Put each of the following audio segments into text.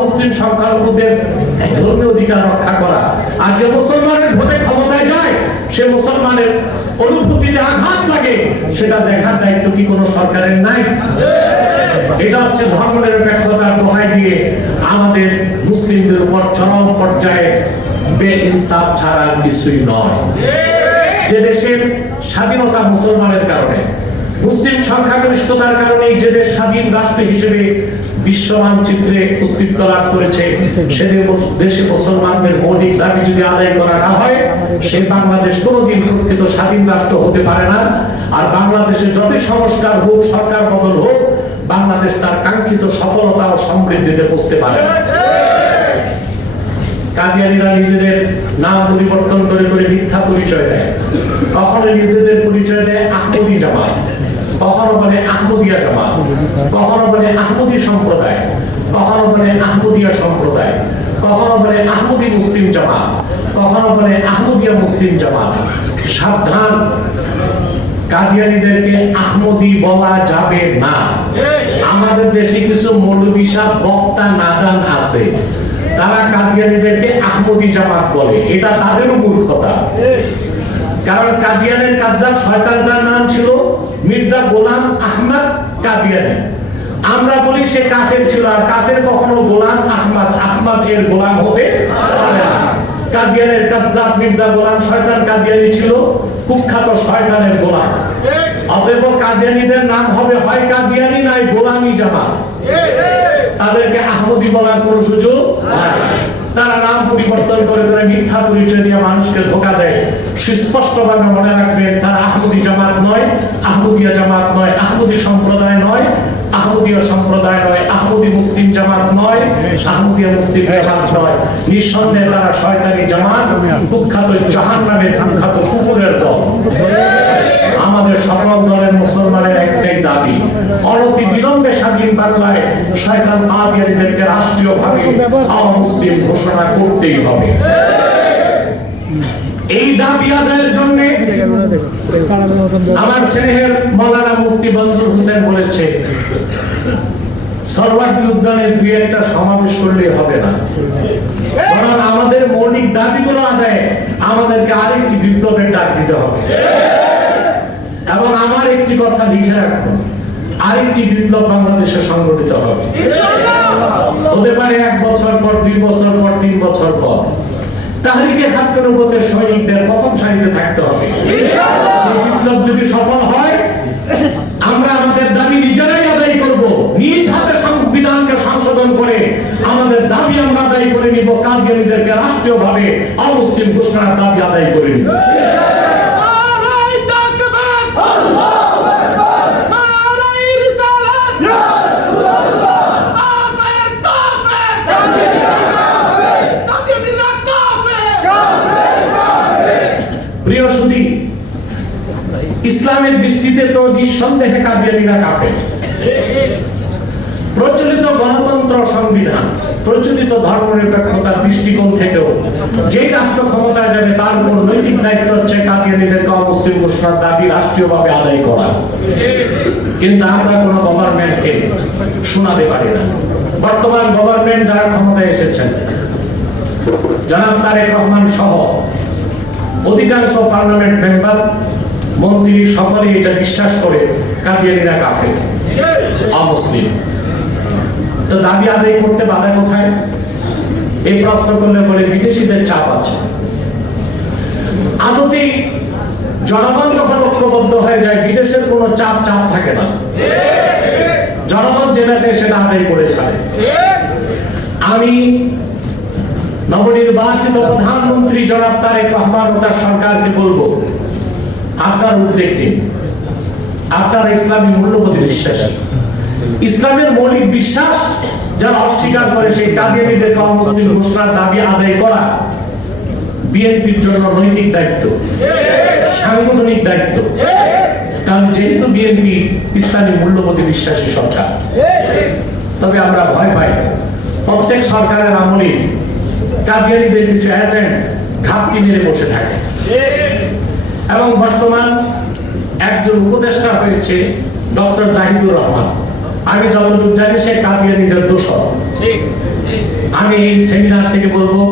মুসলিম সংখ্যালঘুদের ধর্মীয় অধিকার রক্ষা করা। আর যে মুসলমানের ভোটে ক্ষমতায় যায় সে মুসলমানের অনুভূতিতে আঘাত লাগে, সেটা দেখার দায়িত্ব কি কোনো সরকারের নাই? এটা হচ্ছে ধর্মনিরপেক্ষতার দোহাই দিয়ে আমাদের মুসলিমদের উপর চরম পর্যায়ে বেইনসাফ ছাড়া কিছুই নয়। যে দেশের স্বাধীনতা মুসলমানের কারণে, মুসলিম সংখ্যাগরিষ্ঠতার কারণে যে দেশ স্বাধীন রাষ্ট্র হিসেবে বিশ্ব মানচিত্রে অস্তিত্ব লাভ করেছে, সে দেশে মুসলমানদের মৌলিক দাবি যদি আদায় করা না হয়, সে বাংলাদেশ কোনোদিন প্রকৃত স্বাধীন রাষ্ট্র হতে পারে না। আর বাংলাদেশে যতই সংস্কার হোক, সরকার বদল হোক, বাংলাদেশ তার কাঙ্ক্ষিত সফলতা ও সমৃদ্ধিতে পৌঁছতে পারে না। কাদিয়ানীরা নিজেদের নাম পরিবর্তন করে করে মিথ্যা পরিচয় দেয়। কখনো নিজেদের পরিচয় দেয় আহমদী জামাত, কখনো বলে আহমদিয়া জামাত, কখনো বলে আহমদী সম্প্রদায়, কখনো বলে আহমদিয়া সম্প্রদায়, কখনো বলে আহমদী মুসলিম জামাত, কখনো বলে আহমদিয়া মুসলিম জামাত। সাবধান, কাদিয়ানীদেরকে আহমদী বলা যাবে না। আমাদের দেশে কিছু মৌলভী সাহেব বক্তা নাদান আছে, তারা কাদিয়ানীদেরকে আহমদী জামাত বলে। এটা তাদেরও মূর্খতা। কারণ কাদিয়ানের কাজ্জাব শয়তানটার নাম ছিল মির্জা গোলাম আহমদ কাদিয়ানী। আমরা বলি সে কাফের ছিল, আর কাফের কখনো গোলাম আহমদ এর গোলাম হতে পারে না। কাদিয়ানের কাজ্জাব মির্জা গোলাম শয়তান কাদিয়ানী ছিল কুখ্যাত শয়তানের গোলাম। অতএব কাদিয়ানীদের নাম হবে হয় কাদিয়ানী নাই গোলামি জামাত। তাদেরকে আহমদী বলার কোনো সুযোগ নাই। তারা নাম পরিবর্তন করে করে মিথ্যা পরিচয় দিয়ে মানুষকে ধোঁকা দেয়। সুস্পষ্টভাবে মনে রাখবেন, তারা আহমদী জামাত নয়, আহমদিয়া জামাত নয়, আহমদী সম্প্রদায় নয়, আহমদিয়া সম্প্রদায় নয়, আহমদী মুসলিম জামাত নয়, আহমদিয়া মুসলিম জামাত নয়। নিঃসন্দেহে তারা শয়তানি জামাত, কুখ্যাত জাহান্নামের কুখ্যাত কুকুরের দল। আমাদের সকল দলের মুসলমানের একটাই দাবি, অনতি বিলম্বে স্বাধীন বাংলায় শয়তান কাদিয়ানীদেরকে রাষ্ট্রীয়ভাবে অমুসলিম ঘোষণা করতেই হবে। এই দাবি আদায়ের জন্য আমার স্নেহের মাওলানা মুফতি মনসুর হোসেন বলেছে, সরওয়ার্দী উদ্যানের দুই একটা সমাবেশ করলে হবে না, বরং আমাদের মৌলিক দাবিগুলো আদায়ে আমাদেরকে আরেকটি বিপ্লবের ডাক দিতে হবে। এবং আমার একটি কথা লিখে রাখুন, আরেকটি বিপ্লব বাংলাদেশে সংগঠিত হবে। হতে পারে 1 বছর পর, 2 বছর পর, 3 বছর পর। তাহরিকে খাদ্য নবুয়তের সৈনিকদের প্রথম সারিতে থাকতে হবে। সেই বিপ্লব যদি সফল হয়, আমরা আমাদের দাবি নিজেরাই আদায় করব। নিজ হাতে সংবিধানকে সংশোধন করে আমাদের দাবি আমরা আদায় করে নিব। কাদিয়ানীদেরকে রাষ্ট্রীয়ভাবে অমুসলিম ঘোষণার দাবি আদায় করে নিব। প্রিয় সুধী, ইসলামের দৃষ্টিতে তো নিঃসন্দেহে কাদিয়ানীরা কাফের। প্রচলিত গণতন্ত্র সংবিধান, প্রচলিত ধর্মনিরপেক্ষতার দৃষ্টিকোণ থেকেও যেই রাষ্ট্র ক্ষমতায় যাবে তার উপর নৈতিক দায়িত্ব হচ্ছে কাদিয়ানীদেরকে অমুসলিম ঘোষণার দাবি রাষ্ট্রীয়ভাবে আদায় করা। কিন্তু আমরা কোনো গভর্নমেন্টকে শোনাতে পারি না। বর্তমান গভর্নমেন্ট যারা ক্ষমতায় এসেছেন, জনাব তারেক রহমান সহ অধিকাংশ পার্লামেন্ট মেম্বার, মন্ত্রী সকলে এটা বিশ্বাস করে কাদিয়ানীরা কাফের, অমুসলিম। তো দাবি আদায় করতে বাধা কোথায়? এই প্রশ্ন করলে বলে বিদেশিদের চাপ আছে। আদতেই জনগণ যখন ঐক্যবদ্ধ হয়ে যায়, বিদেশের কোনো চাপ থাকে না। জনগণ যেটা চায় সেটা আদায় করে ছাড়ে। আমি নবনির্বাচিত প্রধানমন্ত্রী জনাব তারেক রহমান ও তার সরকারকে বলবো, আপনার উদ্বেগ নিন। আপনারা ইসলামী মূল্যবোধে বিশ্বাসী। ইসলামের মৌলিক বিশ্বাস যারা অস্বীকার করে, সেই কাদিয়ানীদেরকে অমুসলিম ঘোষণার দাবি আদায় করা বিএনপির জন্য নৈতিক দায়িত্ব, সাংগঠনিক দায়িত্ব। কারণ যেহেতু বিএনপি ইসলামী মূল্যবোধে বিশ্বাসী সরকার। তবে আমরা ভয় পাই, প্রত্যেক সরকারের আমলে কাদিয়ানীদের কিছু এজেন্ট ঘাপটি মেরে বসে থাকে। এবং বর্তমান একজন উপদেষ্টা হয়েছে ডক্টর জাহিদুর রহমান। আমি যতটুকু জানি সে কাদিয়ানীদের দোষর। আমি এই সেমিনার থেকে বলবো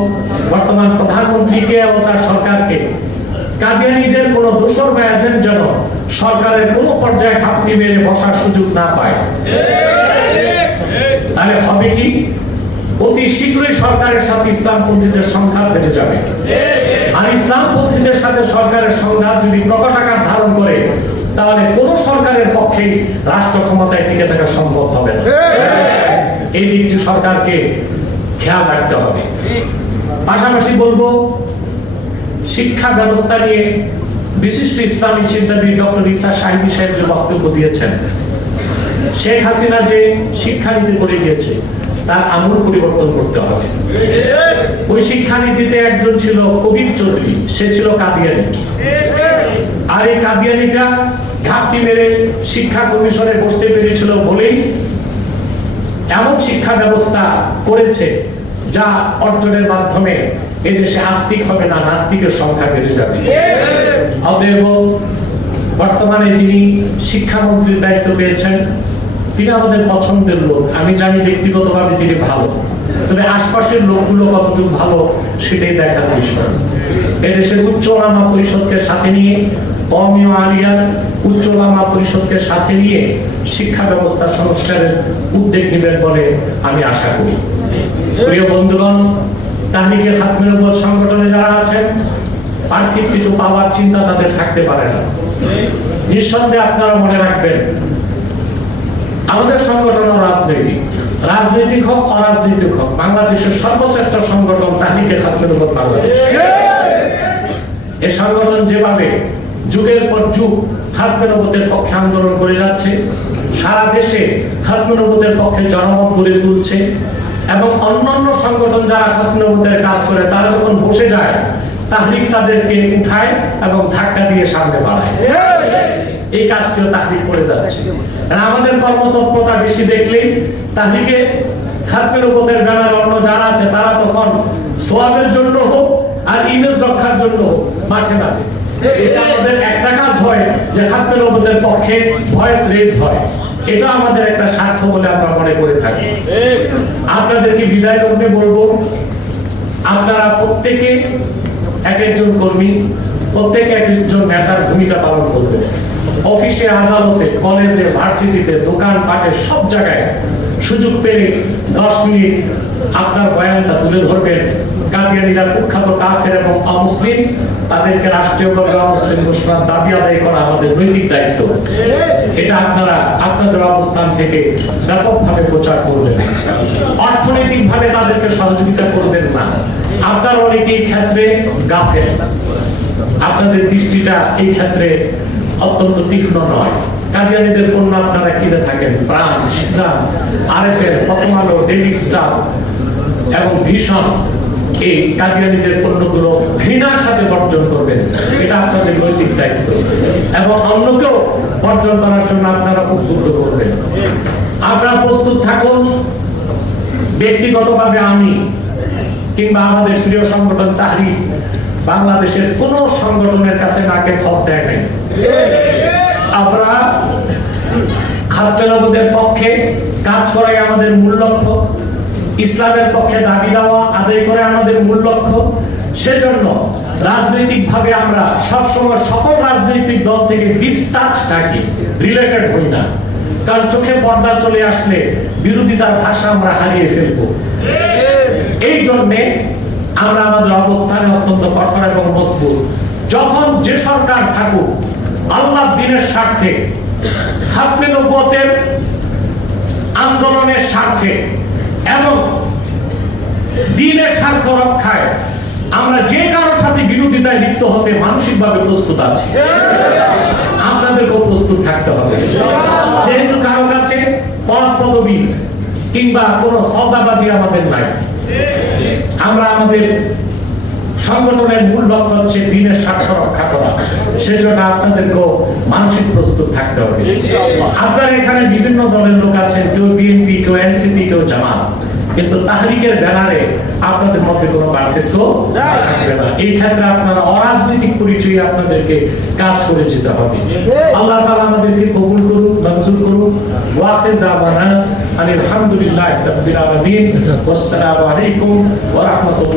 বর্তমান প্রধানমন্ত্রীকে এবং তার সরকারকে কাদিয়ানীদের কোন দোসর বা এজেন্ট যেন সরকারের কোন পর্যায়ে ঘাপটি মেরে বসার সুযোগ না পায়। তাহলে হবে কি, অতি শীঘ্রই সরকারের সাথে ইসলামপন্থীদের সংঘাত বেঁধে যাবে। আর ইসলামপন্থীদের সাথে সরকারের সংঘাত যদি প্রকট আকার ধারণ করে, তাহলে কোন সরকারের পক্ষে রাষ্ট্র ক্ষমতায় টিকে থাকা সম্ভব হবে না। এই দিকটি সরকারকে খেয়াল রাখতে হবে। পাশাপাশি বলবো, শিক্ষা ব্যবস্থা নিয়ে বিশিষ্ট ইসলামী চিন্তাবিদ ডক্টর ইসা সাহিবী সাহেব যে বক্তব্য দিয়েছেন, শেখ হাসিনা যে শিক্ষানীতি করে দিয়েছে তার আমূল পরিবর্তন করতে হবে। ওই শিক্ষানীতিতে একজন ছিল কবির চৌধুরী, সে ছিল কাদিয়ানী। আর এই কাদিয়ানীটা ঘাপটি মেরে শিক্ষা কমিশনে বসতে পেরেছিল বলেই এমন শিক্ষা ব্যবস্থা করেছে যা অর্জনের মাধ্যমে এদেশে আস্তিক হবে না, নাস্তিকের সংখ্যা বেড়ে যাবে। অতএব বর্তমানে যিনি শিক্ষামন্ত্রীর দায়িত্ব পেয়েছেন তিনি আমাদের পছন্দের লোক। আমি জানি ব্যক্তিগতভাবে তিনি ভালো, তবে আশপাশের লোকগুলো কতটুকু ভালো সেটাই দেখার বিষয়। এদেশের উচ্চ ওলামা পরিষদকে সাথে নিয়ে, কওমি ও আলিয়া উচ্চ ওলামা পরিষদকে সাথে নিয়ে শিক্ষা ব্যবস্থা সংস্কারের উদ্যোগ নেবেন বলে আমি আশা করি। প্রিয় বন্ধুগণ, তাহরিকে খাতমে নবুয়ত সংগঠনে যারা আছেন, আর্থিক কিছু পাওয়ার চিন্তা তাদের থাকতে পারে না। নিঃসন্দেহে আপনারা মনে রাখবেন, আমাদের সংগঠন রাজনৈতিক হোক অরাজনৈতিক হোক, বাংলাদেশের সর্বশ্রেষ্ঠ সংগঠন তাহরিকে খাতমে নবুয়ত বাংলাদেশ। এই সংগঠন যেভাবে যুগের পর যুগ খাতমে নবুয়তের পক্ষে আন্দোলন করে যাচ্ছে, সারা দেশে খাতমে নবুয়তের পক্ষে জনমত গড়ে তুলছে, এবং অন্যান্য সংগঠন যারা খাতমে নবুয়তের কাজ করে তারা যখন বসে যায়, তাহরিক তাদেরকে উঠায় এবং ধাক্কা দিয়ে সামনে বাড়ায়। এই কাজটিও তাহরিক করে যাচ্ছে। আমাদের কর্মতৎপরতা বেশি দেখলেই তাহরিকে খাতমে নবুয়তের ব্যানার অন্য যারা আছে তারা তখন সোয়াবের জন্য হোক আর ইমেজ রক্ষার জন্য মাঠে নামে। আমাদের একটা কাজ হয় যে খাতমে নবুয়তের পক্ষে ভয়েস রেজ হয়, এটা আমাদের একটা স্বার্থ বলে আমরা মনে করে থাকি। আপনাদেরকে বিদায় লগ্নে বলবো, আপনারা প্রত্যেকে এক একজন কর্মী, প্রত্যেকে এক একজন নেতার ভূমিকা পালন করবেন। অফিসে, আদালতে, কলেজে, ভার্সিটিতে, দোকান পাটে সব জায়গায় সুযোগ পেলে 10 মিনিট আপনার বয়ানটা তুলে ধরবেন। কাদিয়ানীরা কুখ্যাত কাফের এবং অমুসলিম, তাদেরকে রাষ্ট্রীয়ভাবে অমুসলিম ঘোষণার দাবি আদায় করা আমাদের নৈতিক দায়িত্ব। এটা আপনারা আপনাদের অবস্থান থেকে ব্যাপকভাবে প্রচার করবেন। অর্থনৈতিকভাবে তাদেরকে সহযোগিতা করবেন না। আপনার অনেকেই ক্ষেত্রে গাফেল, আপনাদের দৃষ্টিটা এই ক্ষেত্রে অত্যন্ত তীক্ষ্ণ নয়। কাদিয়ানীদের পণ্য আপনারা কিনে থাকেন, প্রাণ, সিজান, আরএফএল, প্রথম আলো, ডেইলি স্টার এবং ভীষণ। এই কাদিয়ানীদের পণ্যগুলো ঘৃণার সাথে বর্জন করবেন, এটা আপনাদের নৈতিক দায়িত্ব, এবং অন্যকেও বর্জন করার জন্য আপনারা উদ্বুদ্ধ করবেন। আপনারা প্রস্তুত থাকুন। ব্যক্তিগতভাবে আমি কিংবা আমাদের প্রিয় সংগঠন তাহরিক বাংলাদেশের কোন সংগঠনের কাছে নাকে খত দেয় নাই। আমরা খাতমে নবুয়তের পক্ষে কাজ করাই আমাদের মূল লক্ষ্য, ইসলামের পক্ষে দাবি দেওয়া আদায় করে আমাদের মূল লক্ষ্য। সেজন্য রাজনৈতিকভাবে আমরা সবসময় সকল রাজনৈতিক দল থেকে ডিসটাচ থাকি, রিলেটেড হই না। কারণ চোখে পর্দা চলে আসলে বিরোধিতার ভাষা আমরা হারিয়ে ফেলবো। এই জন্যে আমরা আমাদের অবস্থানে অত্যন্ত কঠোর এবং মজবুত। যখন যে সরকার থাকুক, আল্লাহ দ্বীনের স্বার্থে, খাতমে নবুয়তের আন্দোলনের স্বার্থে এবং দ্বীনের স্বার্থ রক্ষায় আমরা যে কারোর সাথে বিরোধিতায় লিপ্ত হতে মানসিকভাবে প্রস্তুত আছি। আপনাদেরকেও প্রস্তুত থাকতে হবে। যেহেতু কারো কাছে পদ পদবী কিংবা কোনো সওদাবাজি আমাদের নাই, আমরা আমাদের সংগঠনের মূল লক্ষ্য হচ্ছে দ্বীনের স্বার্থ রক্ষা করা। সেজন্য আপনাদেরকেও মানসিক প্রস্তুত থাকতে হবে। আপনারা এখানে বিভিন্ন দলের লোক আছেন, কেউ বিএনপি, কেউ এনসিপি, কেউ জামাত, কিন্তু তাহরিকের ব্যানারে আপনাদের মধ্যে কোনো পার্থক্য থাকবে না। এই ক্ষেত্রে আপনারা অরাজনৈতিক পরিচয়ে আপনাদেরকে কাজ করে যেতে হবে। আল্লাহ তাআলা আমাদেরকে কবুল করুন, মঞ্জুর করুন। ওয়াখির দাওয়ানা আলহামদুলিল্লাহি রাব্বিল আলামিন। ওয়াসসালামু আলাইকুম ওয়া রাহমাতুল্লাহ।